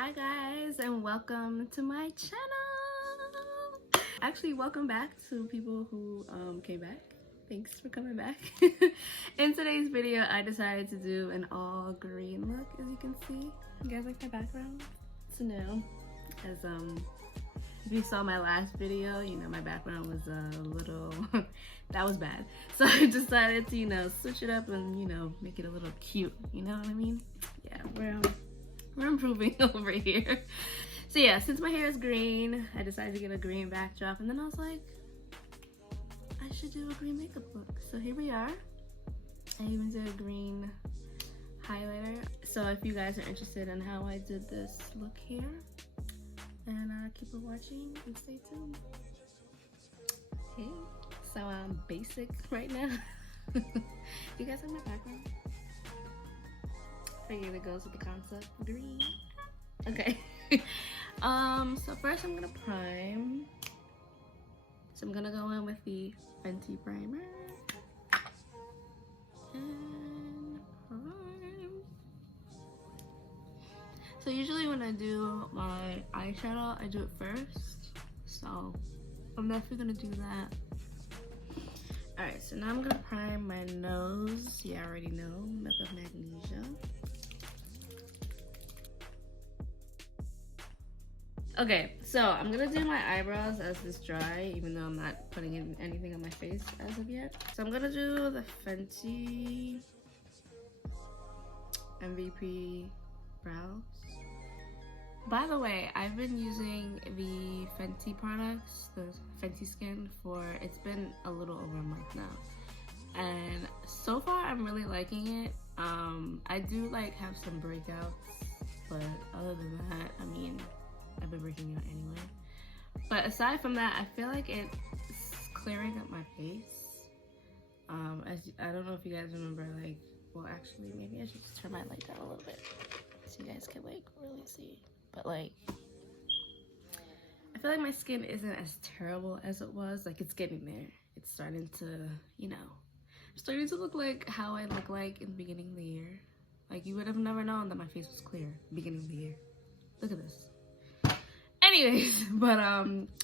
Hi guys, and welcome to my channel. Actually, welcome back to people who came back. Thanks for coming back. In today's video, I decided to do an all green look, as you can see. You guys like my background? It's new. As if you saw my last video, you know my background was a little that was bad. So I decided to, you know, switch it up and, you know, make it a little cute. You know what I mean? Yeah, we're improving over here. So yeah, since my hair is green, I decided to get a green backdrop, and then I was like, I should do a green makeup look. So here we are. I even did a green highlighter. So if you guys are interested in how I did this look here, and keep on watching and stay tuned. Okay, so I'm basic right now. You guys like my background? Figured it goes with the concept. Green. Okay. So first I'm gonna prime. So I'm gonna go in with the Fenty primer. And prime. So usually when I do my eyeshadow, I do it first. So I'm definitely gonna do that. Alright, so now I'm gonna prime my nose. Yeah, I already know. Makeup magnesia. Okay, so I'm gonna do my eyebrows as this dry, even though I'm not putting in anything on my face as of yet. So I'm gonna do the Fenty MVP brows. By the way, I've been using the Fenty products, the Fenty Skin, for it's been a little over a month now, and so far I'm really liking it. I do like have some breakouts, but other than that, I mean, I've been breaking out anyway. But aside from that, I feel like it's clearing up my face. I don't know if you guys remember, like, well, actually, maybe I should just turn my light down a little bit so you guys can, like, really see. But, like, I feel like my skin isn't as terrible as it was. Like, it's getting there. It's starting to, you know, starting to look like how I look like in the beginning of the year. Like, you would have never known that my face was clear at the beginning of the year. Look at this. Anyways, but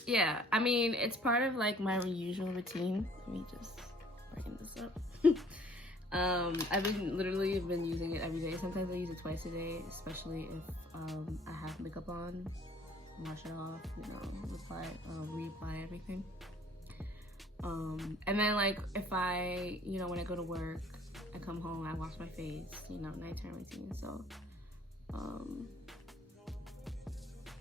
yeah, I mean, it's part of like my usual routine. Let me just bring this up. I've been literally been using it every day. Sometimes I use it twice a day, especially if I have makeup on, wash it off, you know, reapply everything. And then like if I, you know, when I go to work, I come home, I wash my face, you know, nighttime routine. So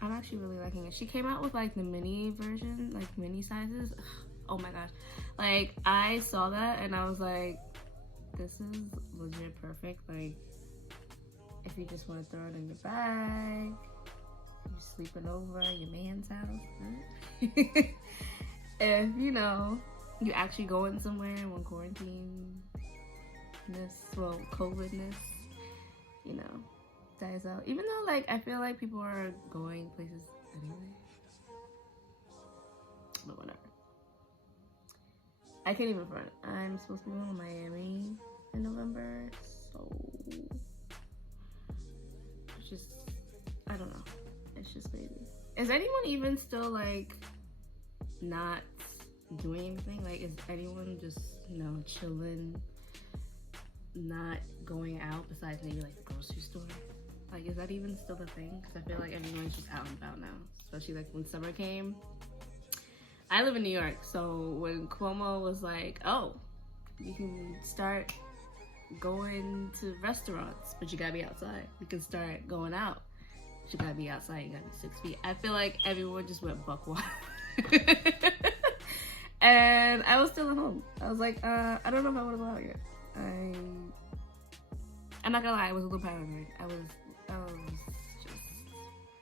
I'm actually really liking it. She came out with like the mini version, like mini sizes. Ugh, oh my gosh. Like I saw that and I was like, this is legit perfect. Like if you just want to throw it in your bag, you're sleeping over at your man's house. If, you know, you actually going somewhere when quarantine well, COVID-ness, you know, dies out. Even though, like, I feel like people are going places anyway. But whatever. I can't even front. I'm supposed to be going to Miami in November, so it's just, I don't know. It's just crazy. Is anyone even still, like, not doing anything? Like, is anyone just, you know, chilling, not going out besides maybe, like, the grocery store? Like, is that even still the thing? Because I feel like everyone's just out and about now. Especially, like, when summer came. I live in New York, so when Cuomo was like, oh, you can start going to restaurants, but you gotta be outside. You can start going out, but you gotta be outside. You gotta be 6 feet. I feel like everyone just went buck wild. And I was still at home. I was like, I don't know if I want to go out yet. I'm not gonna lie, I was a little paranoid. I was just,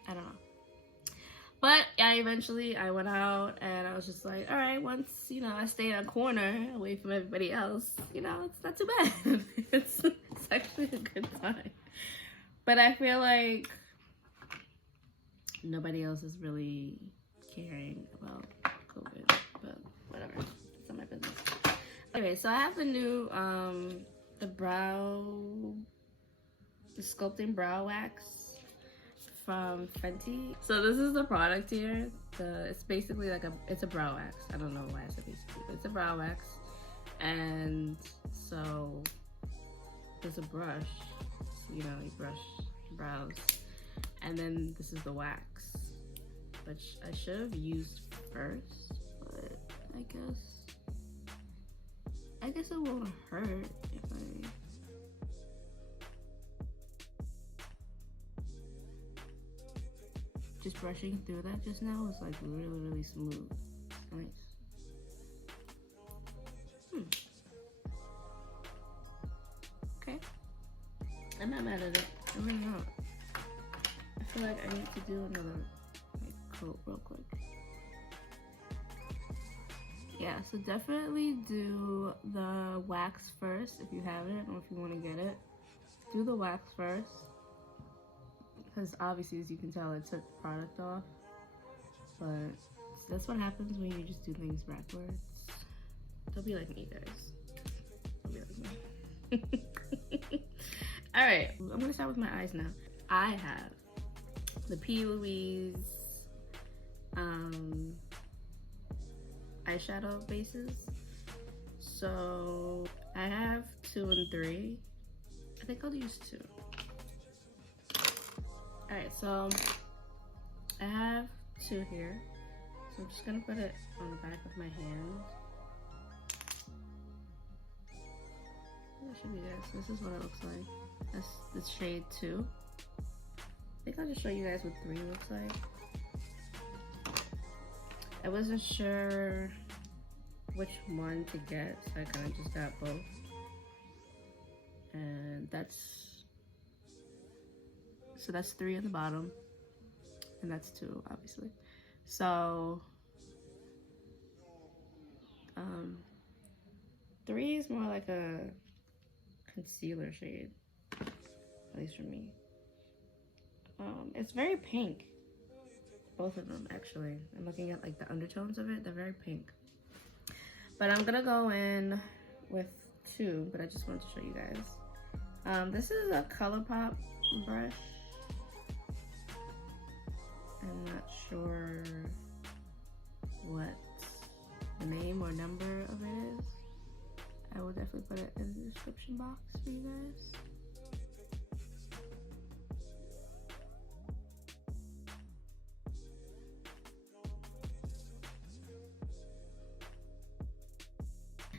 I don't know. But I went out and I was just like, all right, once, you know, I stay in a corner away from everybody else, you know, it's not too bad. It's actually a good time. But I feel like nobody else is really caring about COVID, but whatever, it's not my business. Anyway, so I have the new, the sculpting brow wax from Fenty. So this is the product here. It's basically like it's a brow wax. I don't know why I said basically, but it's a brow wax. And so there's a brush, so, you know, you brush your brows. And then this is the wax, which I should have used first, but I guess it won't hurt if I... Just brushing through that just now was like really smooth. Nice. Okay. I'm not mad at it. I'm really not. I feel like I need to do another like coat real quick. Yeah, so definitely do the wax first if you haven't, or if you want to get it. Do the wax first. Because obviously, as you can tell, it took the product off. But that's what happens when you just do things backwards. Don't be like me, guys. Don't be like me. Alright, I'm going to start with my eyes now. I have the P. Louise eyeshadow bases. So I have 2 and 3. I think I'll use 2. Alright, so I have 2 here. So I'm just gonna put it on the back of my hand. That should be this. This is what it looks like. That's the shade 2. I think I'll just show you guys what 3 looks like. I wasn't sure which one to get, so I kind of just got both. And so that's 3 at the bottom, and that's 2, obviously. So 3 is more like a concealer shade, at least for me. It's very pink, both of them actually. I'm looking at like the undertones of it, they're very pink. But I'm gonna go in with 2, but I just wanted to show you guys. This is a ColourPop brush. I'm not sure what the name or number of it is. I will definitely put it in the description box for you guys.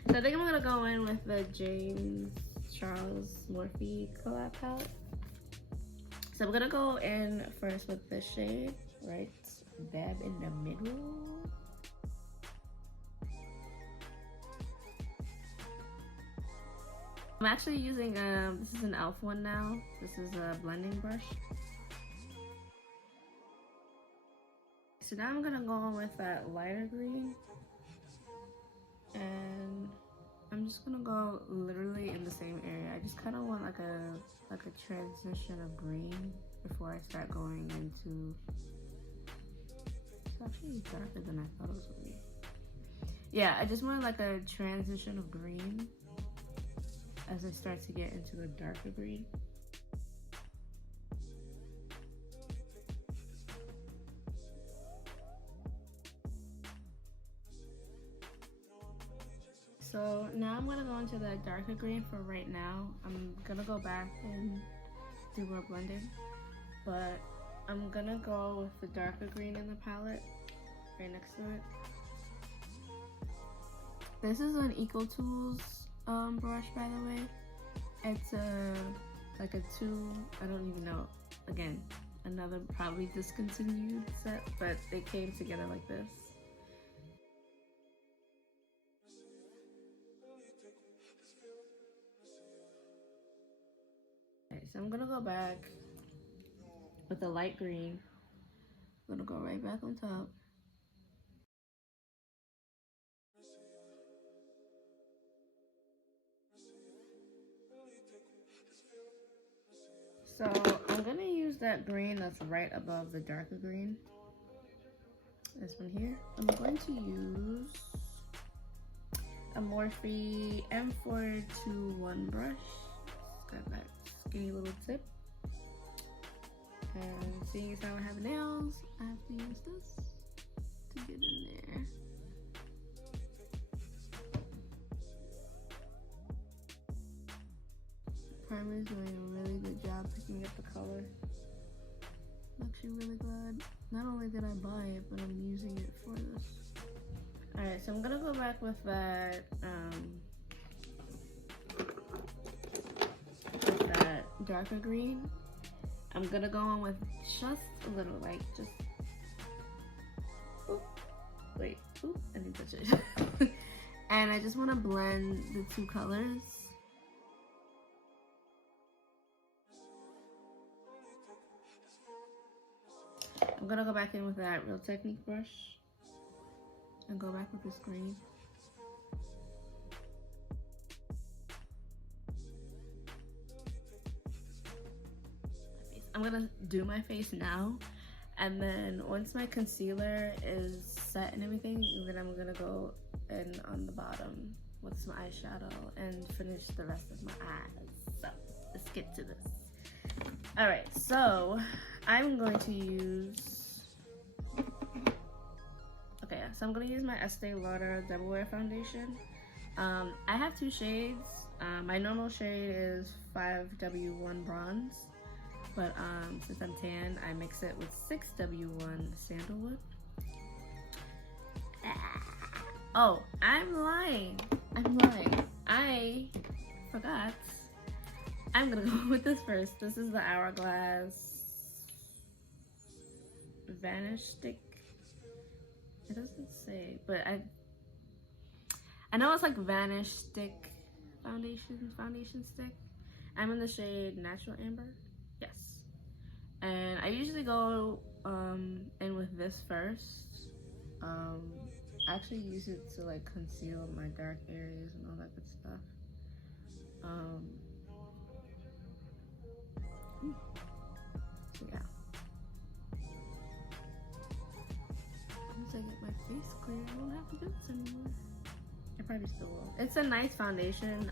So I think I'm gonna go in with the James Charles Morphe collab palette. So I'm gonna go in first with this shade, right dab in the middle. I'm actually using this is an e.l.f. one now. This is a blending brush. So now I'm gonna go in with that lighter green, and I'm just gonna go literally in the same area. I just kind of want like a transition of green before I start going into. It's actually darker than I thought it was gonna be. Yeah, I just want like a transition of green as I start to get into the darker green. So now I'm gonna go into the darker green for right now. I'm gonna go back and do more blending, but I'm gonna go with the darker green in the palette right next to it. This is an Eco Tools brush, by the way. It's like a 2, I don't even know, again, another probably discontinued set, but they came together like this. Okay, so I'm gonna go back with the light green. I'm gonna go right back on top. So I'm gonna use that green that's right above the darker green. This one here. I'm going to use a Morphe M421 brush. It's got that skinny little tip. And seeing as how I have nails, I have to use this to get in there. Primer is doing a really good job picking up the color. I'm actually really glad. Not only did I buy it, but I'm using it for this. Alright, so I'm gonna go back with that darker green. I'm gonna go on with just a little, like, just, oop, wait, oop, I didn't touch it. And I just want to blend the two colors. I'm gonna go back in with that Real Technique brush and go back with this green. I'm gonna do my face now, and then once my concealer is set and everything, then I'm gonna go in on the bottom with some eyeshadow and finish the rest of my eyes. So let's get to this. Alright, so I'm going to use, okay, so I'm gonna use my Estée Lauder Double Wear Foundation. I have two shades. My normal shade is 5W1 Bronze. But since I'm tan, I mix it with 6W1 Sandalwood. Oh, I'm lying. I forgot. I'm gonna go with this first. This is the Hourglass Vanish stick. It doesn't say, but I know it's like Vanish stick foundation stick. I'm in the shade Natural Amber. Yes, and I usually go in with this first. I actually use it to like conceal my dark areas and all that good stuff. So yeah, once I get my face clear, I won't have to do this anymore. I probably still will. It's a nice foundation.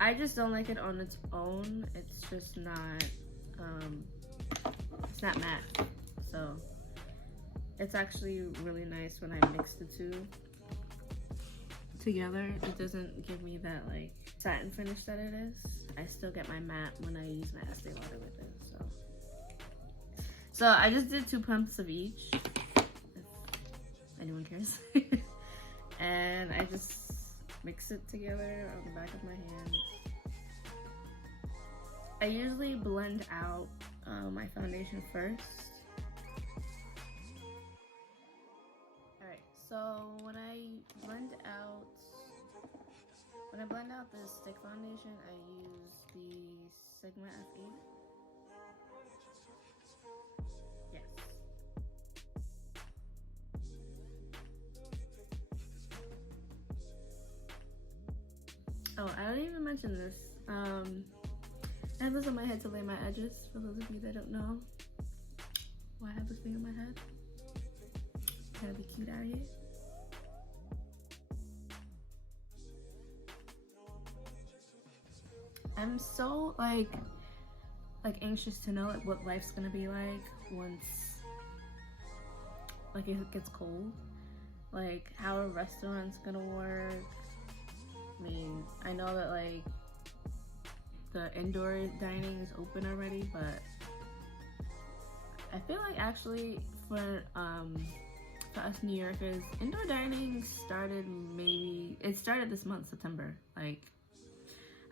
I just don't like it on its own. It's just not, it's not matte. So it's actually really nice when I mix the two together. It doesn't give me that like satin finish that it is. I still get my matte when I use my Estée Lauder with it. So I just did 2 pumps of each, if anyone cares. And I just mix it together on the back of my hand. I usually blend out my foundation first. Alright, so when I blend out the stick foundation, I use the Sigma F8. Yes. Oh, I didn't even mention this. I have this on my head to lay my edges, for those of you that don't know why I have this thing on my head. Gotta be cute out here. I'm so like anxious to know like what life's gonna be like once like it gets cold. Like how a restaurant's gonna work. I mean, I know that like the indoor dining is open already, but I feel like actually for us New Yorkers, indoor dining started this month, September. Like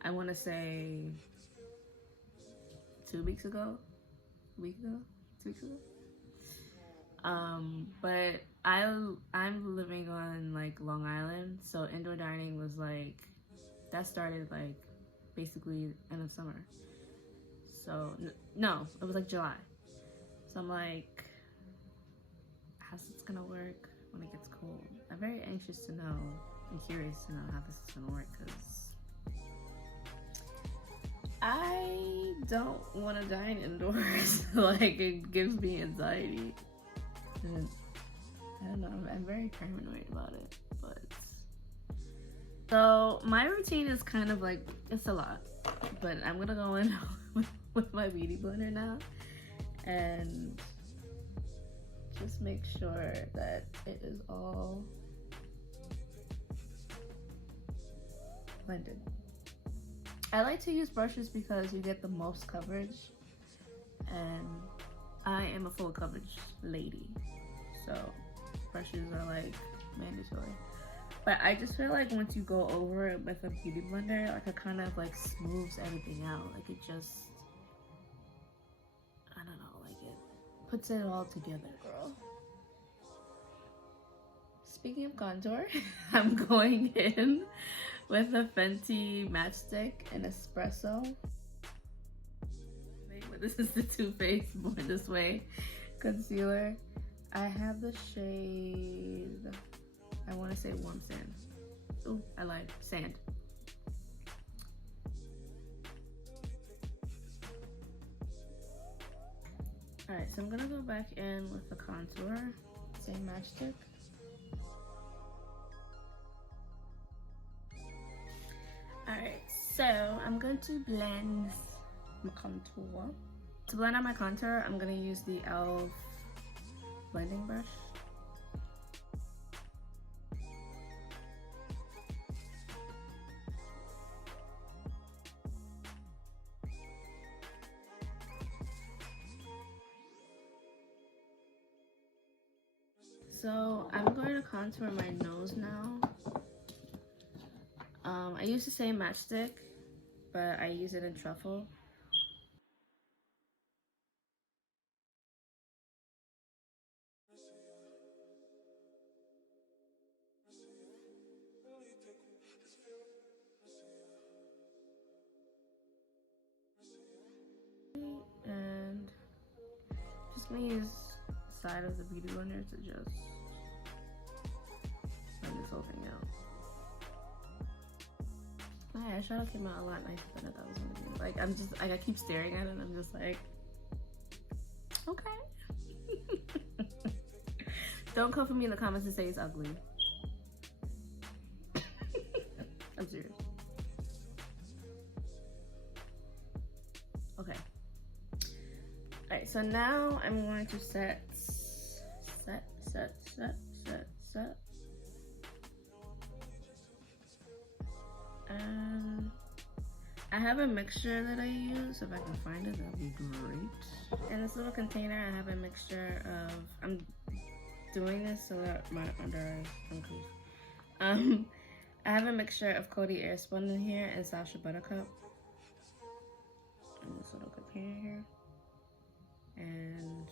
I want to say 2 weeks ago, a week ago, 2 weeks ago. But I'm living on like Long Island, so indoor dining was like, that started like basically end of summer. So no, it was like July. So I'm like, how's this gonna work when it gets cold? I'm very anxious to know and curious to know how this is gonna work, because I don't want to dine indoors. Like it gives me anxiety. And I don't know, I'm very paranoid about it. But so my routine is kind of like, it's a lot, but I'm gonna go in with my beauty blender now, and just make sure that it is all blended. I like to use brushes because you get the most coverage, and I am a full coverage lady, so brushes are like mandatory. But I just feel like once you go over it with a beauty blender, like it kind of like smooths everything out. Like it just, I don't know, like it puts it all together, girl. Speaking of contour, I'm going in with a Fenty matchstick and espresso. Wait, but this is the Too Faced Born This Way concealer. I have the shade, I want to say Warm Sand. Oh, I lied, Sand. Alright, so I'm gonna go back in with the contour, same matchstick. Alright, so I'm going to blend my contour. To blend out my contour, I'm gonna use the e.l.f. blending brush. So I'm going to contour my nose now. I use the same matchstick, but I use it in Truffle. And just gonna use the side of the beauty blender to just blend this whole thing out. My eyeshadow came out a lot nicer than I thought it was gonna be. Like, I'm just, like, I keep staring at it and I'm just like, okay. Don't come for me in the comments and say it's ugly. I'm serious. Okay. Alright, so now I'm going to set. I have a mixture that I use. If I can find it, that'd be great. In this little container, I have a mixture of, I'm doing this so that my under eyes don't crease. I have a mixture of Coty Airspun in here and Sacha Buttercup in this little container here. And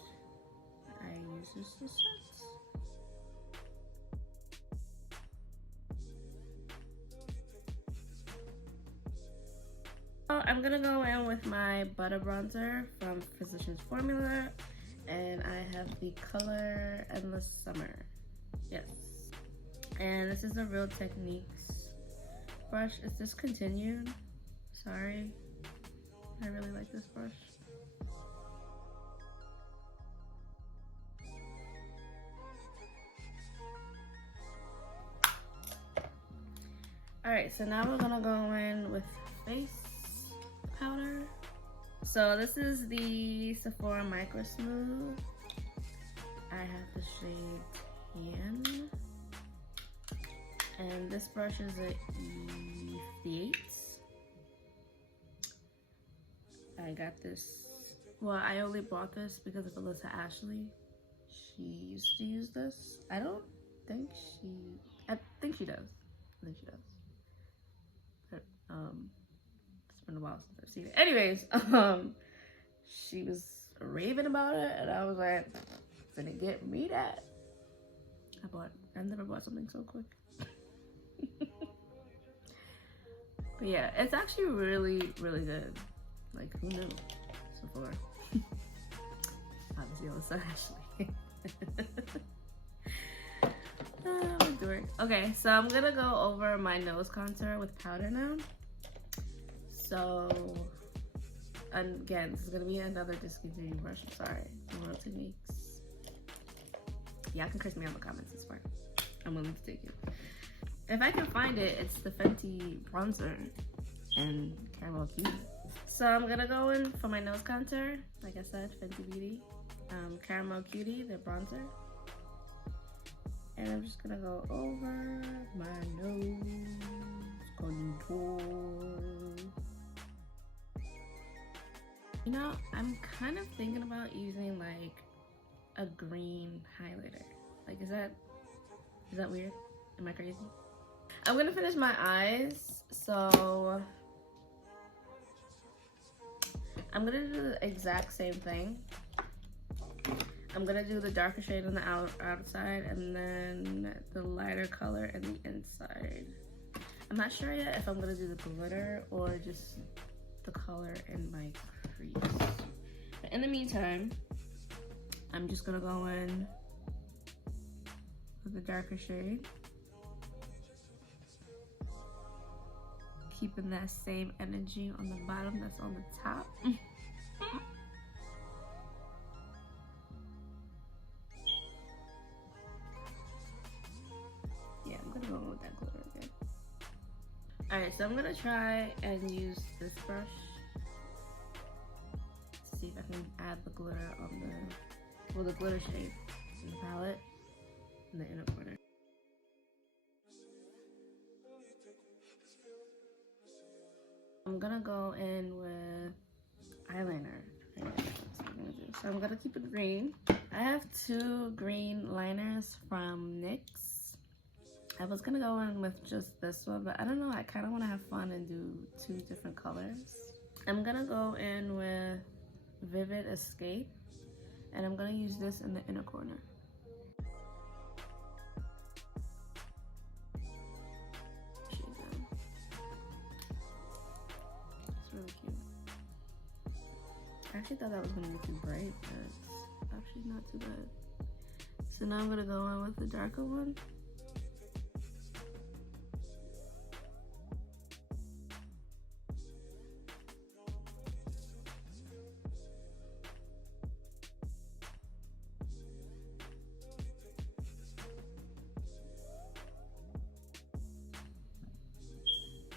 I use this to set. I'm gonna go in with my butter bronzer from Physicians Formula, and I have the color Endless Summer. Yes. And this is a Real Techniques brush. It's discontinued. Sorry. I really like this brush. Alright, so now we're gonna go in with face powder. So this is the Sephora Micro Smooth. I have the shade Tan. And this brush is a E58. I got this, well, I only bought this because of Alyssa Ashley. She used to use this. I think she does. But, it's been a while since I've seen it. Anyways, she was raving about it, and I was like, finna get me that. I've never bought something so quick. But yeah, it's actually really, really good. Like, who knew? Sephora. Obviously, Alyssa Ashley. Okay, so I'm gonna go over my nose contour with powder now. So, again, this is gonna be another discontinued brush. I'm sorry. Real Techniques. Y'all can curse me on the comments. It's fine. I'm willing to take it. If I can find it, it's the Fenty bronzer and Caramel Cutie. So I'm gonna go in for my nose contour. Like I said, Fenty Beauty. Caramel Cutie, the bronzer. And I'm just gonna go over my nose contour. You know, I'm kind of thinking about using like a green highlighter. Like, is that weird? Am I crazy? I'm gonna finish my eyes, so I'm gonna do the exact same thing. I'm gonna do the darker shade on the outside and then the lighter color in the inside. I'm not sure yet if I'm gonna do the glitter or just the color in my crease. But in the meantime, I'm just gonna go in with the darker shade. Keeping that same energy on the bottom that's on the top. Yeah, I'm gonna go with that glitter again. Alright, so I'm gonna try and use this brush to see if I can add the glitter on the glitter shade in the palette in the inner corner. I'm gonna go in with eyeliner. So I'm gonna keep it green. I have two green liners from NYX. I was gonna go in with just this one, but I don't know, I kind of want to have fun and do two different colors. I'm gonna go in with Vivid Escape, and I'm gonna use this in the inner corner. I actually thought that was gonna be too bright, but it's actually not too bad. So now I'm gonna go in with the darker one.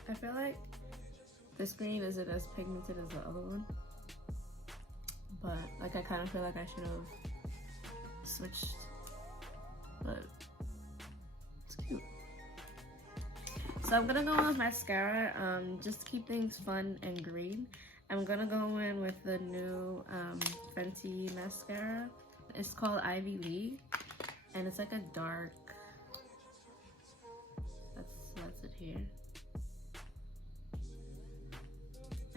I feel like this green isn't as pigmented as the other one. But like I kind of feel like I should have switched, but it's cute. So I'm gonna go in with mascara, just to keep things fun and green. I'm gonna go in with the new Fenty mascara. It's called Ivy League, and it's like a dark. That's it here.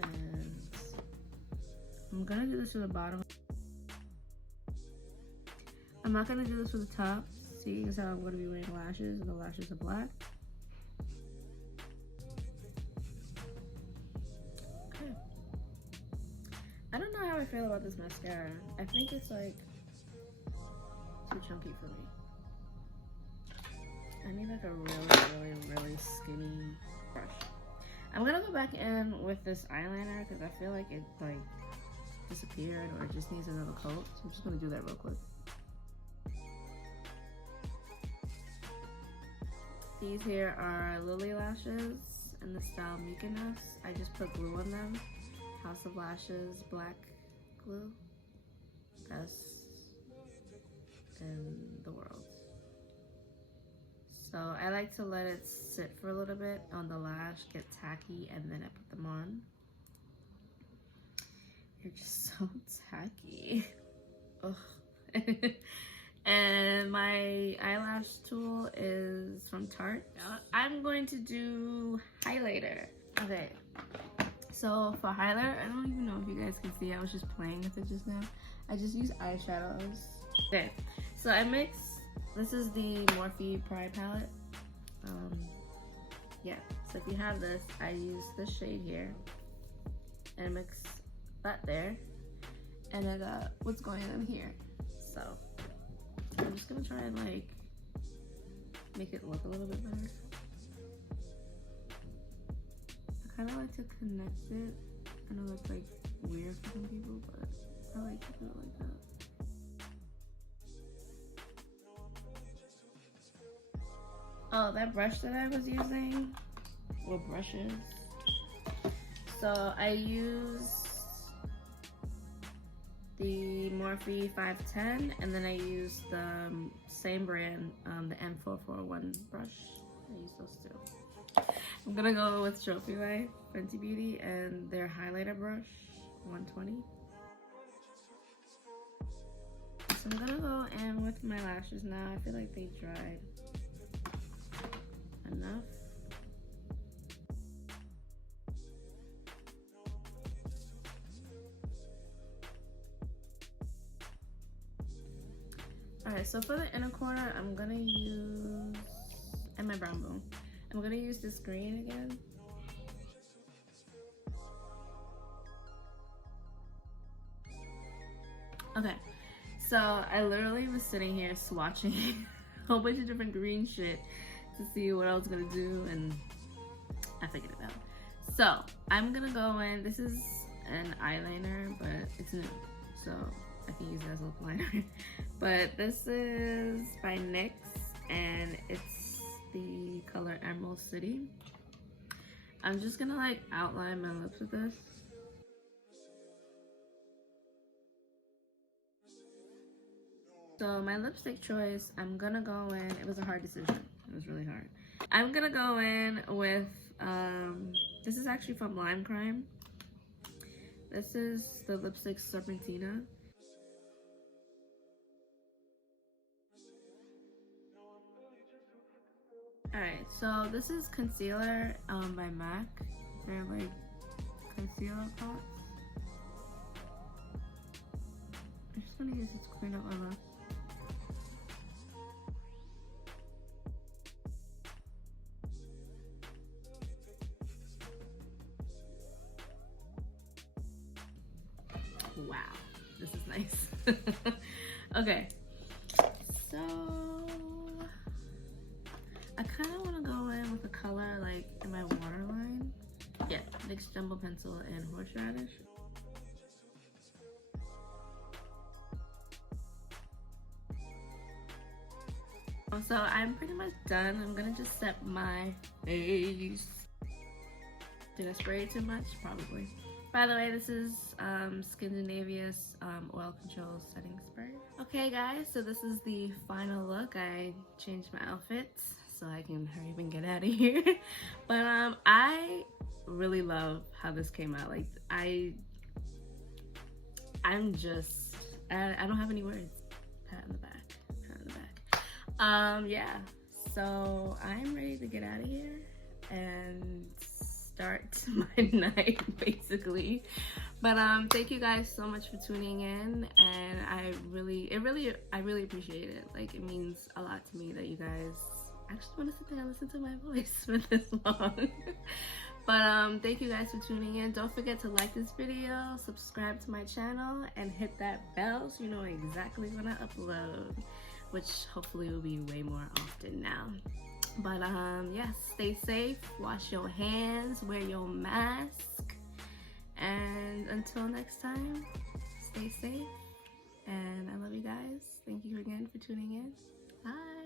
And I'm gonna do this to the bottom. I'm not gonna do this for the top, seeing as how I'm gonna be wearing lashes, and the lashes are black. Okay. I don't know how I feel about this mascara. I think it's like too chunky for me. I need like a really skinny brush. I'm gonna go back in with this eyeliner because I feel like it like disappeared or it just needs another coat. So I'm just gonna do that real quick. These here are Lily lashes in the style Mykonos. I just put glue on them. House of Lashes black glue. Best in the world. So I like to let it sit for a little bit on the lash, get tacky, and then I put them on. You're just so tacky. Ugh. And my eyelash tool is from Tarte. I'm going to do highlighter. Okay. So for highlighter, I don't even know if you guys can see. I was just playing with it just now. I just use eyeshadows. Okay. So I mix. This is the Morphe Pride palette. Yeah. So if you have this, I use this shade here and mix that there, and I got what's going on here. So I'm just gonna try and like make it look a little bit better. I kind of like to connect it. I know that's like weird for some people, but I like to do it like that. Oh, that brush that I was using, or brushes. So I use the Morphe 510, and then I use the same brand, the M441 brush. I use those two. I'm gonna go with Trophy Life, Fenty Beauty, and their highlighter brush, 120. So I'm gonna go in with my lashes now. I feel like they dried enough. Alright, so for the inner corner, I'm gonna use, and my brown bone, I'm gonna use this green again. Okay, so I literally was sitting here swatching a whole bunch of different green shit to see what I was gonna do, and I figured it out. So I'm gonna go in, this is an eyeliner, but it's new, so I can use it as a lip liner. But this is by NYX, and it's the color Emerald City. I'm just gonna like outline my lips with this. So my lipstick choice, I'm gonna go in, it was a hard decision, it was really hard. I'm gonna go in with, this is actually from Lime Crime. This is the lipstick Serpentina. Alright, so this is concealer by MAC. They're like concealer pots. I just want to use this to clean up my lips. Wow, this is nice. Okay, so I kind of want to go in with a color like in my waterline. Yeah, NYX Jumbo Pencil and Horseradish. So I'm pretty much done. I'm gonna just set my face. Did I spray it too much? Probably. By the way, this is Skindinavia's oil control setting spray. Okay guys, so this is the final look. I changed my outfits so I can hurry up and get out of here. But I really love how this came out. Like I'm just, I don't have any words. Pat on the back, pat on the back. Yeah, so I'm ready to get out of here and start my night basically. But thank you guys so much for tuning in, and I really appreciate it. Like, it means a lot to me that you guys actually want to sit there and listen to my voice for this long. But thank you guys for tuning in. Don't forget to like this video, subscribe to my channel, and hit that bell so you know exactly when I upload, which hopefully will be way more often now. But yes, stay safe, wash your hands, wear your mask, and until next time, stay safe, and I love you guys. Thank you again for tuning in. Bye.